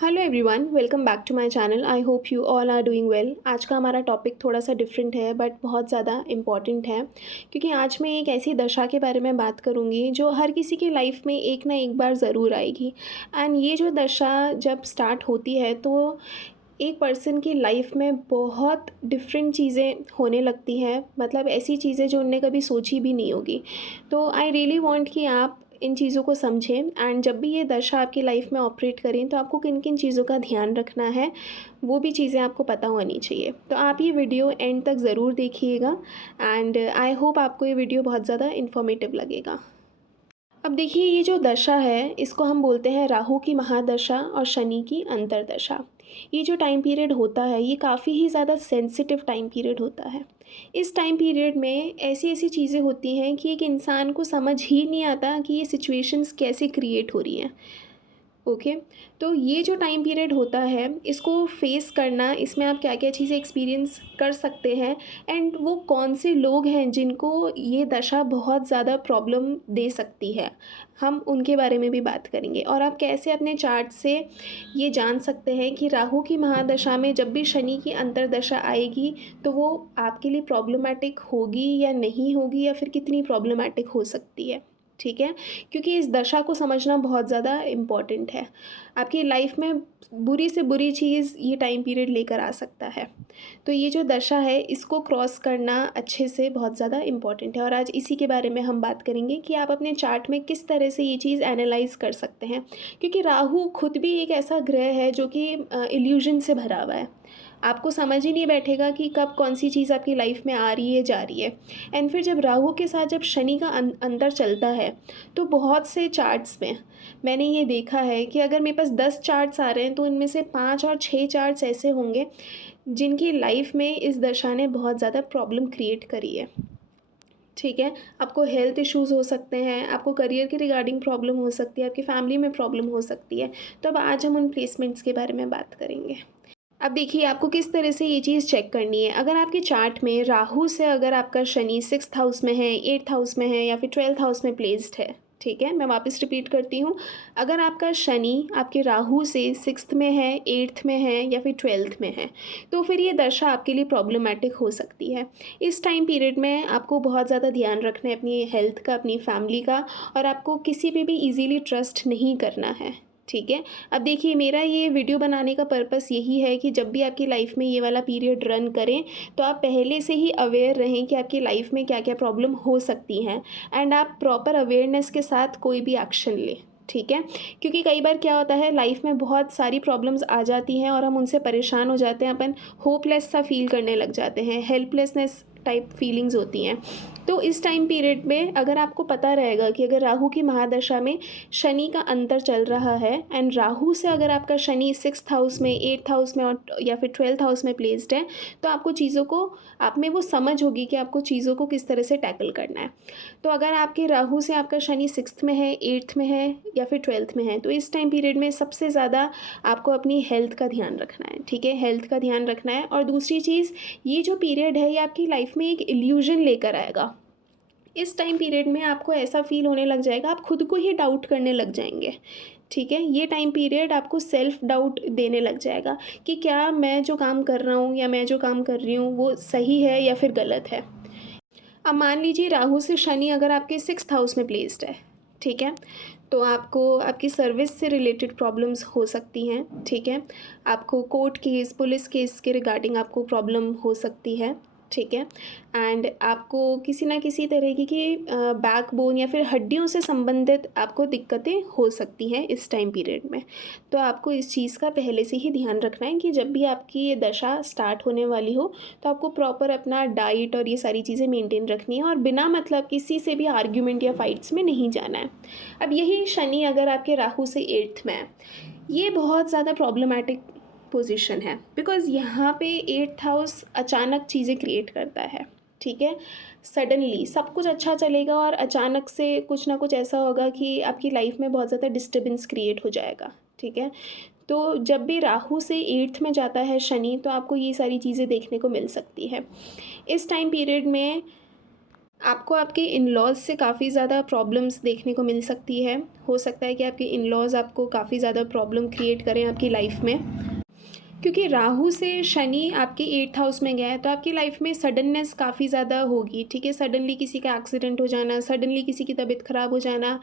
Hello everyone, welcome back to my channel. I hope you all are doing well. आज का हमारा topic थोड़ा सा डिफरेंट है बट बहुत ज़्यादा इम्पॉर्टेंट है, क्योंकि आज मैं एक ऐसी दशा के बारे में बात करूँगी जो हर किसी की लाइफ में एक ना एक बार ज़रूर आएगी। एंड ये जो दशा जब स्टार्ट होती है तो एक पर्सन की लाइफ में बहुत डिफरेंट चीज़ें होने लगती हैं, मतलब ऐसी चीज़ें जो उनने कभी सोची भी नहीं होगी। तो आई रियली वांट कि आप इन चीज़ों को समझें एंड जब भी ये दशा आपकी लाइफ में ऑपरेट करें तो आपको किन किन चीज़ों का ध्यान रखना है, वो भी चीज़ें आपको पता होनी चाहिए। तो आप ये वीडियो एंड तक ज़रूर देखिएगा एंड आई होप आपको ये वीडियो बहुत ज़्यादा इन्फॉर्मेटिव लगेगा। अब देखिए, ये जो दशा है इसको हम बोलते हैं राहु की महादशा और शनि की अंतर्दशा। ये जो टाइम पीरियड होता है ये काफ़ी ही ज़्यादा सेंसिटिव टाइम पीरियड होता है। इस टाइम पीरियड में ऐसी ऐसी चीज़ें होती हैं कि एक इंसान को समझ ही नहीं आता कि ये सिचुएशंस कैसे क्रिएट हो रही हैं। ओके। तो ये जो टाइम पीरियड होता है इसको फेस करना, इसमें आप क्या क्या चीज़ें एक्सपीरियंस कर सकते हैं एंड वो कौन से लोग हैं जिनको ये दशा बहुत ज़्यादा प्रॉब्लम दे सकती है, हम उनके बारे में भी बात करेंगे। और आप कैसे अपने चार्ट से ये जान सकते हैं कि राहु की महादशा में जब भी शनि की अंतर्दशा आएगी तो वो आपके लिए प्रॉब्लमेटिक होगी या नहीं होगी, या फिर कितनी प्रॉब्लमेटिक हो सकती है। ठीक है, क्योंकि इस दशा को समझना बहुत ज़्यादा इम्पॉर्टेंट है। आपकी लाइफ में बुरी से बुरी चीज़ ये टाइम पीरियड लेकर आ सकता है। तो ये जो दशा है इसको क्रॉस करना अच्छे से बहुत ज़्यादा इम्पॉर्टेंट है, और आज इसी के बारे में हम बात करेंगे कि आप अपने चार्ट में किस तरह से ये चीज़ एनालाइज कर सकते हैं। क्योंकि राहु खुद भी एक ऐसा ग्रह है जो कि इल्यूजन से भरा हुआ है। आपको समझ ही नहीं बैठेगा कि कब कौन सी चीज़ आपकी लाइफ में आ रही है, जा रही है। एंड फिर जब राहु के साथ जब शनि का अंतर चलता है तो बहुत से चार्ट्स में मैंने ये देखा है कि अगर मेरे पास 10 चार्ट्स आ रहे हैं तो इनमें से 5 और 6 चार्ट्स ऐसे होंगे जिनकी लाइफ में इस दशा ने बहुत ज़्यादा प्रॉब्लम क्रिएट करी है। ठीक है, आपको हेल्थ इश्यूज़ हो सकते हैं, आपको करियर के रिगार्डिंग प्रॉब्लम हो सकती है, आपकी फैमिली में प्रॉब्लम हो सकती है। तो अब आज हम उन प्लेसमेंट्स के बारे में बात करेंगे। अब देखिए, आपको किस तरह से ये चीज़ चेक करनी है। अगर आपके चार्ट में राहु से अगर आपका शनि 6th हाउस में है, 8th हाउस में है या फिर 12th हाउस में प्लेस्ड है, ठीक है, मैं वापस रिपीट करती हूँ। अगर आपका शनि आपके राहु से 6th में है, 8th में है या फिर 12th में है, तो फिर ये दशा आपके लिए प्रॉब्लमेटिक हो सकती है। इस टाइम पीरियड में आपको बहुत ज़्यादा ध्यान रखना है अपनी हेल्थ का, अपनी फैमिली का, और आपको किसी पे भी ईजीली ट्रस्ट नहीं करना है। ठीक है। अब देखिए, मेरा ये वीडियो बनाने का पर्पस यही है कि जब भी आपकी लाइफ में ये वाला पीरियड रन करें तो आप पहले से ही अवेयर रहें कि आपकी लाइफ में क्या क्या प्रॉब्लम हो सकती हैं, एंड आप प्रॉपर अवेयरनेस के साथ कोई भी एक्शन लें। ठीक है, क्योंकि कई बार क्या होता है, लाइफ में बहुत सारी प्रॉब्लम्स आ जाती हैं और हम उनसे परेशान हो जाते हैं, अपन होपलेस सा फील करने लग जाते हैं, हेल्पलेसनेस टाइप फीलिंग्स होती हैं। तो इस टाइम पीरियड में अगर आपको पता रहेगा कि अगर राहु की महादशा में शनि का अंतर चल रहा है एंड राहु से अगर आपका शनि 6th हाउस में, 8th हाउस में और या फिर 12th हाउस में प्लेस्ड है, तो आपको चीज़ों को, आप में वो समझ होगी कि आपको चीज़ों को किस तरह से टैकल करना है। तो अगर आपके राहु से आपका शनि 6th में है, 8th में है या फिर 12th में है, तो इस टाइम पीरियड में सबसे ज़्यादा आपको अपनी हेल्थ का ध्यान रखना है। ठीक है, हेल्थ का ध्यान रखना है। और दूसरी चीज़, ये जो पीरियड है ये आपकी लाइफ में एक इल्यूजन लेकर आएगा। इस टाइम पीरियड में आपको ऐसा फील होने लग जाएगा, आप खुद को ही डाउट करने लग जाएंगे। ठीक है, ये टाइम पीरियड आपको सेल्फ डाउट देने लग जाएगा कि क्या मैं जो काम कर रहा हूँ या मैं जो काम कर रही हूँ वो सही है या फिर गलत है। अब मान लीजिए राहु से शनि अगर आपके 6th हाउस में प्लेस्ड है, ठीक है, तो आपको आपकी सर्विस से रिलेटेड प्रॉब्लम्स हो सकती हैं। ठीक है, आपको कोर्ट केस, पुलिस केस के रिगार्डिंग आपको प्रॉब्लम हो सकती है। ठीक है, एंड आपको किसी ना किसी तरीके की बैकबोन या फिर हड्डियों से संबंधित आपको दिक्कतें हो सकती हैं इस टाइम पीरियड में। तो आपको इस चीज़ का पहले से ही ध्यान रखना है कि जब भी आपकी ये दशा स्टार्ट होने वाली हो तो आपको प्रॉपर अपना डाइट और ये सारी चीज़ें मेंटेन रखनी है, और बिना मतलब किसी से भी आर्ग्यूमेंट या फाइट्स में नहीं जाना है। अब यही शनि अगर आपके राहु से 8th में है, ये बहुत ज़्यादा प्रॉब्लमेटिक पोजीशन है, बिकॉज़ यहाँ पे 8th हाउस अचानक चीज़ें क्रिएट करता है। ठीक है, सडनली सब कुछ अच्छा चलेगा और अचानक से कुछ ना कुछ ऐसा होगा कि आपकी लाइफ में बहुत ज़्यादा डिस्टर्बेंस क्रिएट हो जाएगा। ठीक है, तो जब भी राहु से 8th में जाता है शनि, तो आपको ये सारी चीज़ें देखने को मिल सकती है। इस टाइम पीरियड में आपको आपके इन-लॉज़ से काफ़ी ज़्यादा प्रॉब्लम्स देखने को मिल सकती है। हो सकता है कि आपके इन-लॉज़ आपको काफ़ी ज़्यादा प्रॉब्लम क्रिएट करें आपकी लाइफ़ में। क्योंकि राहु से शनि आपके 8th हाउस में गया है, तो आपकी लाइफ में सडननेस काफ़ी ज़्यादा होगी, ठीक है? सडनली किसी का एक्सीडेंट हो जाना, सडनली किसी की तबीयत ख़राब हो जाना,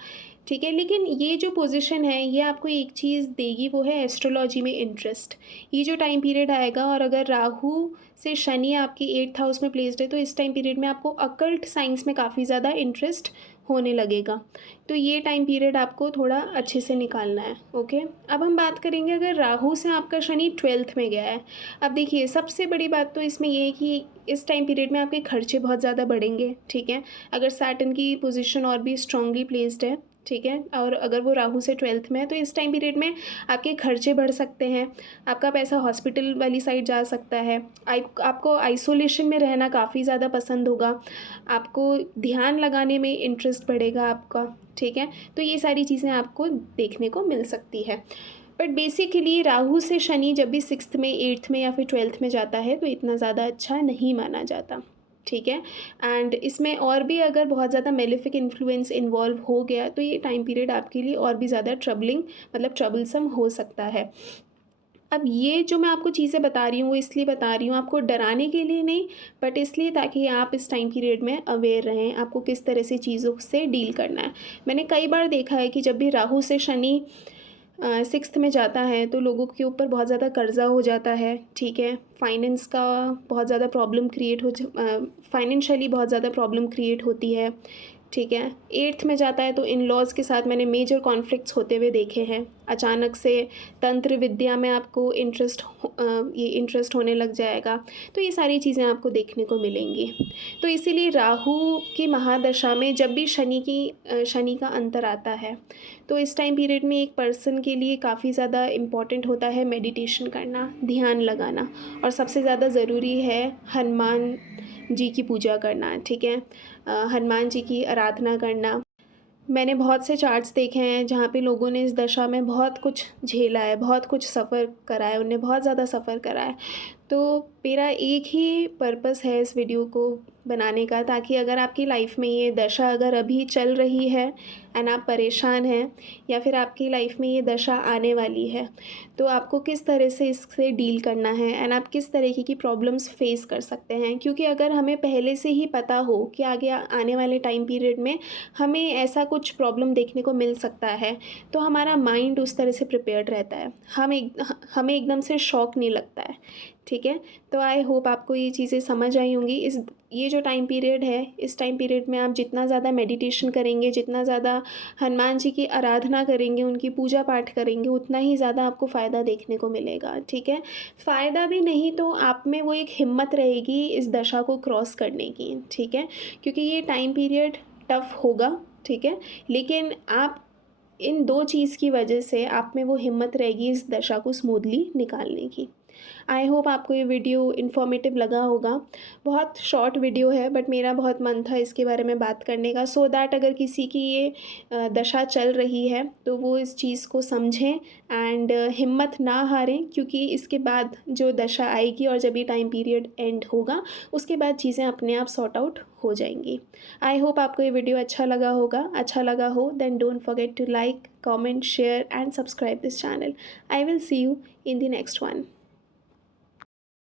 ठीक है? लेकिन ये जो पोज़ीशन है, ये आपको एक चीज़ देगी, वो है एस्ट्रोलॉजी में इंटरेस्ट। ये जो टाइम पीरियड आएगा, और अगर राहु से शनि आपके 8th हाउस में प्लेस्ड है, तो इस टाइम पीरियड में आपको अकल्ट साइंस में काफ़ी ज़्यादा इंटरेस्ट होने लगेगा। तो ये टाइम पीरियड आपको थोड़ा अच्छे से निकालना है, ओके। अब हम बात करेंगे, अगर राहु से आपका शनि 12th में गया है। अब देखिए, सबसे बड़ी बात तो इसमें ये है कि इस टाइम पीरियड में आपके खर्चे बहुत ज़्यादा बढ़ेंगे, ठीक है। अगर सैटर्न की पोजीशन और भी स्ट्रांगली प्लेस्ड है, ठीक है, और अगर वो राहु से 12th में है, तो इस टाइम पीरियड में आपके खर्चे बढ़ सकते हैं। आपका पैसा हॉस्पिटल वाली साइड जा सकता है। आपको आइसोलेशन में रहना काफ़ी ज़्यादा पसंद होगा। आपको ध्यान लगाने में इंटरेस्ट बढ़ेगा आपका, ठीक है। तो ये सारी चीज़ें आपको देखने को मिल सकती है। बट बेसिकली राहु से शनि जब भी 6th में, 8th में या फिर 12th में जाता है, तो इतना ज़्यादा अच्छा नहीं माना जाता, ठीक है। एंड इसमें और भी अगर बहुत ज़्यादा मेलेफिक इन्फ्लुएंस इन्वॉल्व हो गया, तो ये टाइम पीरियड आपके लिए और भी ज़्यादा ट्रबलिंग, मतलब ट्रबलसम हो सकता है। अब ये जो मैं आपको चीज़ें बता रही हूँ, वो इसलिए बता रही हूँ, आपको डराने के लिए नहीं, बट इसलिए ताकि आप इस टाइम पीरियड में अवेयर रहें, आपको किस तरह से चीज़ों से डील करना है। मैंने कई बार देखा है कि जब भी राहु से शनि 6th में जाता है, तो लोगों के ऊपर बहुत ज़्यादा कर्ज़ा हो जाता है, ठीक है। फाइनेंस का बहुत ज़्यादा प्रॉब्लम क्रिएट फाइनेंशियली बहुत ज़्यादा प्रॉब्लम क्रिएट होती है, ठीक है। 8th में जाता है, तो इन-लॉज़ के साथ मैंने मेजर कॉन्फ्लिक्ट्स होते हुए देखे हैं। अचानक से तंत्र विद्या में आपको ये इंटरेस्ट होने लग जाएगा। तो ये सारी चीज़ें आपको देखने को मिलेंगी। तो इसीलिए राहु की महादशा में जब भी शनि का अंतर आता है, तो इस टाइम पीरियड में एक पर्सन के लिए काफ़ी ज़्यादा इम्पॉर्टेंट होता है मेडिटेशन करना, ध्यान लगाना, और सबसे ज़्यादा ज़रूरी है हनुमान जी की पूजा करना, ठीक है। हनुमान जी की आराधना करना। मैंने बहुत से चार्ट्स देखे हैं जहाँ पे लोगों ने इस दशा में बहुत कुछ झेला है, बहुत कुछ सफ़र करा है, उन्हें बहुत ज़्यादा सफ़र करा है। तो मेरा एक ही पर्पस है इस वीडियो को बनाने का, ताकि अगर आपकी लाइफ में ये दशा अगर अभी चल रही है एंड आप परेशान हैं, या फिर आपकी लाइफ में ये दशा आने वाली है, तो आपको किस तरह से इससे डील करना है एंड आप किस तरीके की प्रॉब्लम्स फेस कर सकते हैं। क्योंकि अगर हमें पहले से ही पता हो कि आगे आने वाले टाइम पीरियड में हमें ऐसा कुछ प्रॉब्लम देखने को मिल सकता है, तो हमारा माइंड उस तरह से प्रिपेयर्ड रहता है। हमें एकदम से शॉक नहीं लगता है, ठीक है। तो आई होप आपको ये चीज़ें समझ आई होंगी। ये जो टाइम पीरियड है, इस टाइम पीरियड में आप जितना ज़्यादा मेडिटेशन करेंगे, जितना ज़्यादा हनुमान जी की आराधना करेंगे, उनकी पूजा पाठ करेंगे, उतना ही ज़्यादा आपको फ़ायदा देखने को मिलेगा, ठीक है। फ़ायदा भी नहीं तो आप में वो एक हिम्मत रहेगी इस दशा को क्रॉस करने की, ठीक है। क्योंकि ये टाइम पीरियड टफ़ होगा, ठीक है, लेकिन आप इन 2 चीज़ की वजह से आप में वो हिम्मत रहेगी इस दशा को स्मूथली निकालने की। आई होप आपको ये वीडियो इन्फॉर्मेटिव लगा होगा। बहुत शॉर्ट वीडियो है, बट मेरा बहुत मन था इसके बारे में बात करने का, सो दैट अगर किसी की ये दशा चल रही है, तो वो इस चीज़ को समझें एंड हिम्मत ना हारें, क्योंकि इसके बाद जो दशा आएगी और जब ये टाइम पीरियड एंड होगा, उसके बाद चीज़ें अपने आप सॉर्ट आउट हो जाएंगी। आई होप आपको ये वीडियो अच्छा लगा होगा। अच्छा लगा हो, then don't forget to like, comment, share and subscribe this channel. I will see you in the next one.